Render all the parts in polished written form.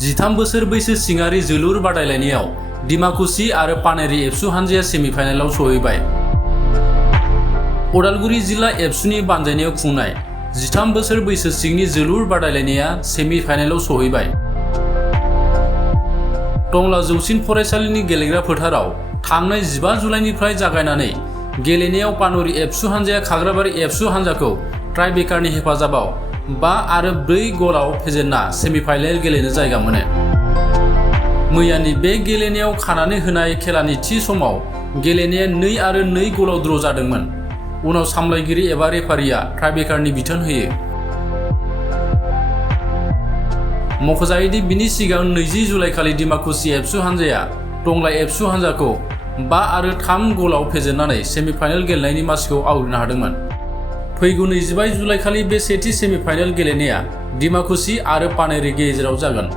13 बोसोर बैसो सिङारि जोलुर बादायलायनायाव डिमाकुसि आरो पानेरि एबसु हानजाया सेमिफाइनालाव सहैबाय। उदालगुरि जिल्ला एबसुनि बानजायनायाव खुंनाय 13 बोसोर बैसो सिंनि जोलुर बादायलायनाया सेमिफाइनालाव सहैबाय। टंला जौसिन फरायसालिनि गेलेग्रा फोथाराव थांनाय 15 जुलाइनिफ्राय जागायनानै गेलेनायाव पानेरि एबसु हानजाया खाग्राबारि एबसु हानजाखौ टाइब्रेकारनि हेफाजाबाव 5 आरो 4 गलाव फेजेनना सेमिफाइनाल गेलेनो जायगा मोनो। मैयानि बे गेलेनायाव खानानै होनाय खेलानि थि समाव गेलेनाया 2 आरो 2 गलाव ड्र जादोंमोन। उनाव सामलायगिरि एबा रेफारिया टाइब्रेकारनि बिथोन होयो। मख'जायोदि बिनि सिगां 20 जुलाइखालि डिमाकुसि एबसु हानजाया टंला एबसु हानजाखौ 5 आरो 3 गलाव फेजेननानै सेमिफाइनाल गेलेनायनि मासिखौ आवग्रिनो हादोंमोन। फैगौ 25 जुलाइखालि बे सेथि सेमिफाइनाल गेलेनाया डिमाकुसि आरो पानेरि गेजेराव जागोन।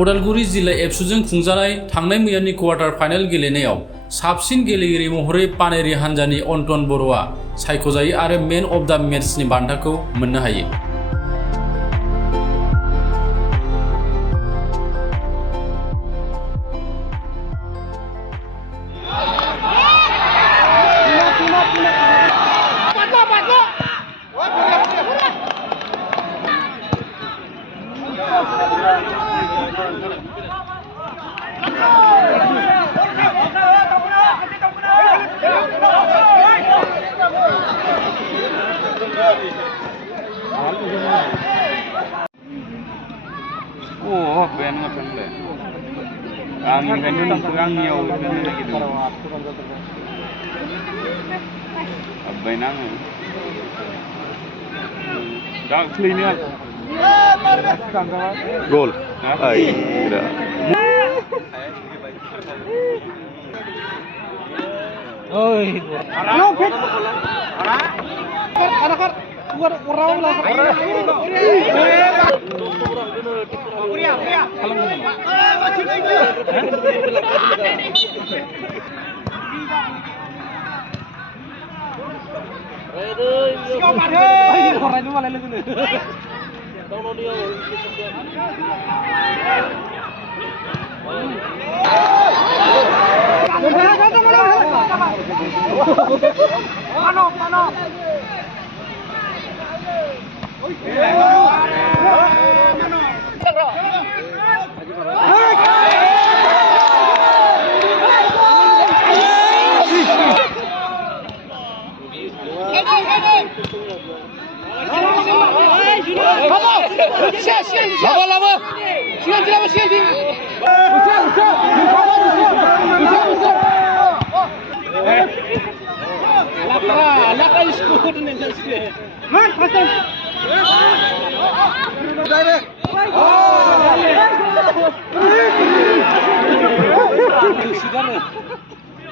उदालगुरि जिल्ला एबसुजों खुंजानाय थांनाय मैयानि क्वार्टार फाइनाल गेलेनायाव साबसिन गेलेगिरि महरै पानेरि हानजानि अन्तन बर'आ सायख'जायो आरो मेन अफ द मेचनि बान्थाखौ मोननो हायो। Oh, keren macam le. Angin kan itu pegang niau ini lagi tu. Abai nang. Dah clean ya. Gol. Ay, kira. Oi, no, fit. Kar, orang lah. Lama. Siang. Laka iskut ni sini. Man, Hasan. Direct. Oh.